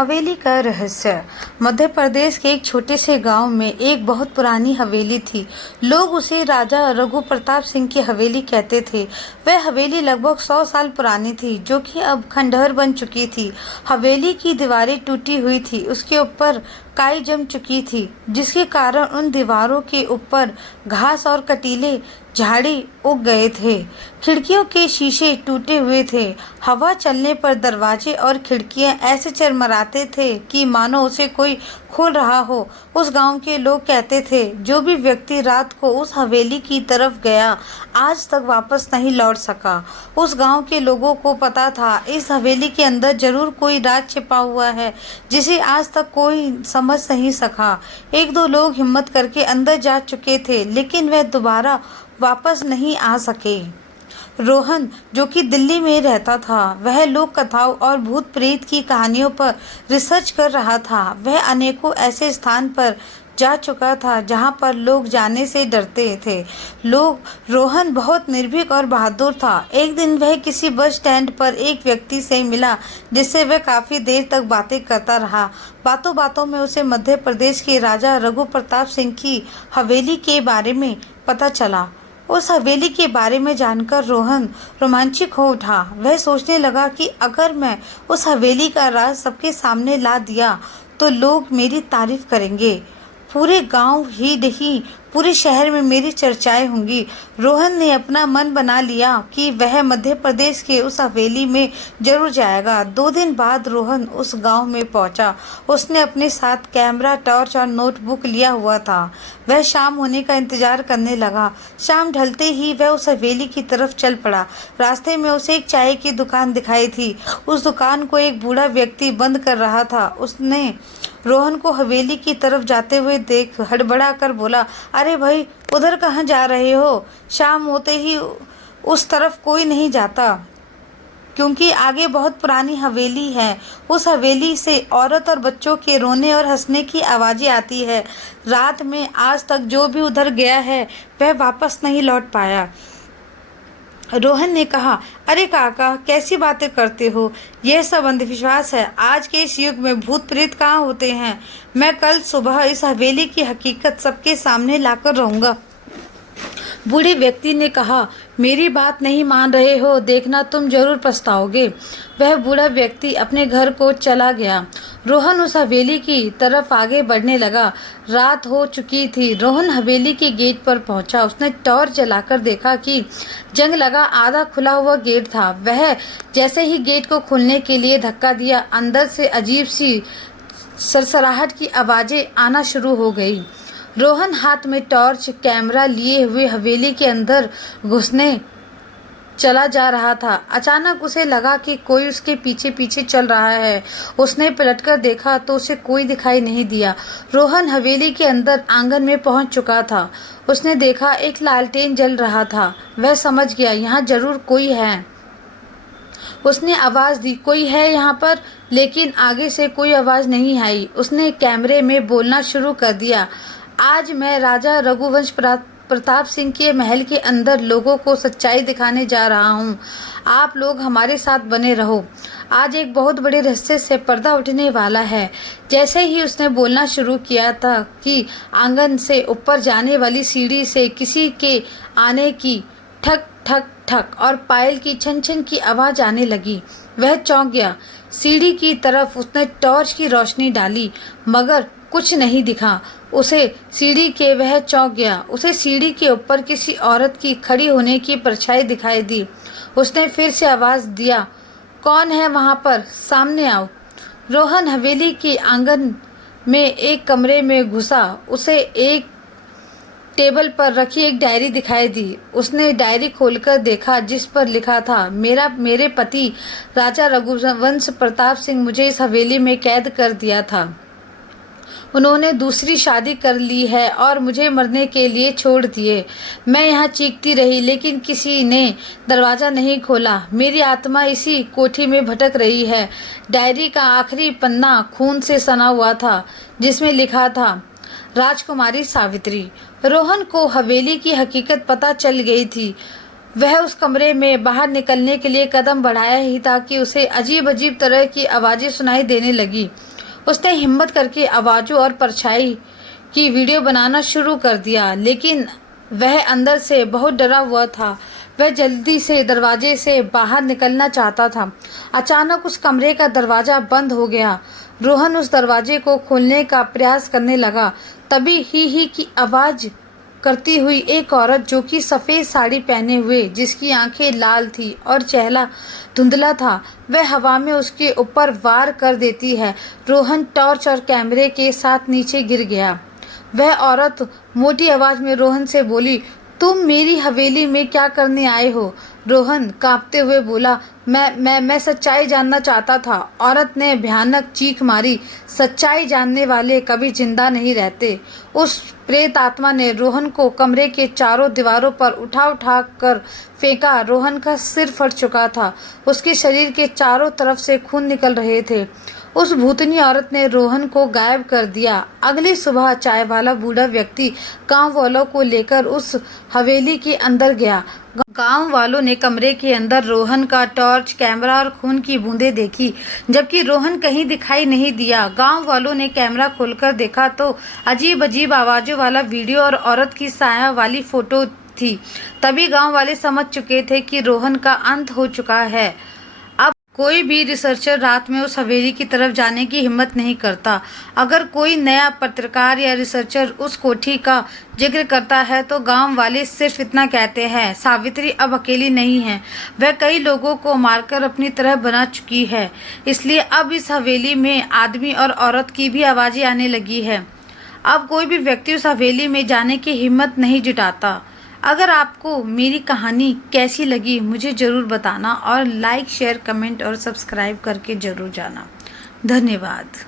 हवेली का रहस्य। मध्य प्रदेश के एक छोटे से गांव में एक बहुत पुरानी हवेली थी। लोग उसे राजा रघु प्रताप सिंह की हवेली कहते थे। वह हवेली लगभग 100 साल पुरानी थी, जो कि अब खंडहर बन चुकी थी। हवेली की दीवारें टूटी हुई थी, उसके ऊपर काई जम चुकी थी, जिसके कारण उन दीवारों के ऊपर घास और कटीले झाड़ी उग गए थे। खिड़कियों के शीशे टूटे हुए थे। हवा चलने पर दरवाजे और खिड़कियां ऐसे चरमराते थे कि मानो उसे कोई खोल रहा हो। उस गांव के लोग कहते थे, जो भी व्यक्ति रात को उस हवेली की तरफ गया, आज तक वापस नहीं लौट सका। उस गांव के लोगों को पता था, इस हवेली के अंदर जरूर कोई राज छिपा हुआ है, जिसे आज तक कोई समझ नहीं सका। एक दो लोग हिम्मत करके अंदर जा चुके थे, लेकिन वह दोबारा वापस नहीं आ सके। रोहन, जो कि दिल्ली में रहता था, वह लोक कथाओं और भूत प्रेत की कहानियों पर रिसर्च कर रहा था। वह अनेकों ऐसे स्थान पर जा चुका था जहां पर लोग जाने से डरते थे। रोहन बहुत निर्भीक और बहादुर था। एक दिन वह किसी बस स्टैंड पर एक व्यक्ति से मिला, जिससे वह काफी देर तक बातें करता रहा। बातों बातों में उसे मध्य प्रदेश के राजा रघु प्रताप सिंह की हवेली के बारे में पता चला। उस हवेली के बारे में जानकर रोहन रोमांचित हो उठा। वह सोचने लगा कि अगर मैं उस हवेली का राज सबके सामने ला दिया तो लोग मेरी तारीफ करेंगे। पूरे गांव ही नहीं, पूरे शहर में मेरी चर्चाएं होंगी। रोहन ने अपना मन बना लिया कि वह मध्य प्रदेश के उस हवेली में जरूर जाएगा। 2 दिन बाद रोहन उस गांव में पहुंचा। उसने अपने साथ कैमरा, टॉर्च और नोटबुक लिया हुआ था। वह शाम होने का इंतजार करने लगा। शाम ढलते ही वह उस हवेली की तरफ चल पड़ा। रास्ते में उसे एक चाय की दुकान दिखाई थी। उस दुकान को एक बूढ़ा व्यक्ति बंद कर रहा था। उसने रोहन को हवेली की तरफ जाते हुए देख हड़बड़ा कर बोला, अरे भाई, उधर कहाँ जा रहे हो? शाम होते ही उस तरफ कोई नहीं जाता, क्योंकि आगे बहुत पुरानी हवेली है। उस हवेली से औरत और बच्चों के रोने और हंसने की आवाज़ें आती है। रात में आज तक जो भी उधर गया है, वह वापस नहीं लौट पाया। रोहन ने कहा, अरे काका, कैसी बातें करते हो? यह सब अंधविश्वास है। आज के इस युग में भूत प्रेत कहाँ होते हैं? मैं कल सुबह इस हवेली की हकीकत सबके सामने लाकर रहूँगा। बूढ़े व्यक्ति ने कहा, मेरी बात नहीं मान रहे हो, देखना तुम जरूर पछताओगे। वह बूढ़ा व्यक्ति अपने घर को चला गया। रोहन उस हवेली की तरफ आगे बढ़ने लगा। रात हो चुकी थी। रोहन हवेली के गेट पर पहुंचा। उसने टॉर्च जलाकर देखा कि जंग लगा आधा खुला हुआ गेट था। वह जैसे ही गेट को खोलने के लिए धक्का दिया, अंदर से अजीब सी सरसराहट की आवाज़ें आना शुरू हो गई। रोहन हाथ में टॉर्च कैमरा लिए हुए हवेली के अंदर घुसने चला जा रहा था। अचानक उसे लगा कि कोई उसके पीछे पीछे चल रहा है। उसने पलटकर देखा तो उसे कोई दिखाई नहीं दिया। रोहन हवेली के अंदर आंगन में पहुंच चुका था। उसने देखा एक लालटेन जल रहा था। वह समझ गया, यहाँ जरूर कोई है। उसने आवाज़ दी, कोई है यहाँ पर? लेकिन आगे से कोई आवाज़ नहीं आई। उसने कैमरे में बोलना शुरू कर दिया, आज मैं राजा रघुवंश प्रताप सिंह के महल के अंदर लोगों को सच्चाई दिखाने जा रहा हूँ। आप लोग हमारे साथ बने रहो। आज एक बहुत बड़े रहस्य से पर्दा उठने वाला है। जैसे ही उसने बोलना शुरू किया था कि आंगन से ऊपर जाने वाली सीढ़ी से किसी के आने की ठक ठक ठक और पायल की छन छन की आवाज़ आने लगी। वह चौंक गया। सीढ़ी की तरफ उसने टॉर्च की रोशनी डाली, मगर कुछ नहीं दिखा। उसे सीढ़ी के ऊपर किसी औरत की खड़ी होने की परछाई दिखाई दी। उसने फिर से आवाज़ दिया, कौन है वहाँ पर? सामने आओ। रोहन हवेली के आंगन में एक कमरे में घुसा। उसे एक टेबल पर रखी एक डायरी दिखाई दी। उसने डायरी खोलकर देखा, जिस पर लिखा था, मेरे पति राजा रघुवंश प्रताप सिंह मुझे इस हवेली में कैद कर दिया था। उन्होंने दूसरी शादी कर ली है और मुझे मरने के लिए छोड़ दिए। मैं यहाँ चीखती रही, लेकिन किसी ने दरवाज़ा नहीं खोला। मेरी आत्मा इसी कोठी में भटक रही है। डायरी का आखिरी पन्ना खून से सना हुआ था, जिसमें लिखा था, राजकुमारी सावित्री। रोहन को हवेली की हकीकत पता चल गई थी। वह उस कमरे में बाहर निकलने के लिए कदम बढ़ाया ही था कि उसे अजीब अजीब तरह की आवाज़ें सुनाई देने लगी। उसने हिम्मत करके आवाज़ों और परछाई की वीडियो बनाना शुरू कर दिया, लेकिन वह अंदर से बहुत डरा हुआ था। वह जल्दी से दरवाजे से बाहर निकलना चाहता था। अचानक उस कमरे का दरवाज़ा बंद हो गया। रोहन उस दरवाजे को खोलने का प्रयास करने लगा। तभी ही की आवाज़ करती हुई एक औरत, जो कि सफ़ेद साड़ी पहने हुए, जिसकी आंखें लाल थी और चेहरा धुंधला था, वह हवा में उसके ऊपर वार कर देती है। रोहन टॉर्च और कैमरे के साथ नीचे गिर गया। वह औरत मोटी आवाज़ में रोहन से बोली, तुम मेरी हवेली में क्या करने आए हो? रोहन कांपते हुए बोला, मैं सच्चाई जानना चाहता था। औरत ने भयानक चीख मारी। सच्चाई जानने वाले कभी जिंदा नहीं रहते। उस प्रेत आत्मा ने रोहन को कमरे के चारों दीवारों पर उठा कर फेंका। रोहन का सिर फट चुका था। उसके शरीर के चारों तरफ से खून निकल रहे थे। उस भूतनी औरत ने रोहन को गायब कर दिया। अगली सुबह चाय वाला बूढ़ा व्यक्ति गांव वालों को लेकर उस हवेली के अंदर गया। गांव वालों ने कमरे के अंदर रोहन का टॉर्च, कैमरा और खून की बूंदें देखी, जबकि रोहन कहीं दिखाई नहीं दिया। गांव वालों ने कैमरा खोलकर देखा तो अजीब अजीब आवाज़ों वाला वीडियो और औरत की साया वाली फोटो थी। तभी गांव वाले समझ चुके थे कि रोहन का अंत हो चुका है। कोई भी रिसर्चर रात में उस हवेली की तरफ जाने की हिम्मत नहीं करता। अगर कोई नया पत्रकार या रिसर्चर उस कोठी का जिक्र करता है तो गांव वाले सिर्फ इतना कहते हैं, सावित्री अब अकेली नहीं है, वह कई लोगों को मारकर अपनी तरह बना चुकी है। इसलिए अब इस हवेली में आदमी और औरत की भी आवाज़ें आने लगी है। अब कोई भी व्यक्ति उस हवेली में जाने की हिम्मत नहीं जुटाता। अगर आपको मेरी कहानी कैसी लगी मुझे ज़रूर बताना, और लाइक, शेयर, कमेंट और सब्सक्राइब करके ज़रूर जाना। धन्यवाद।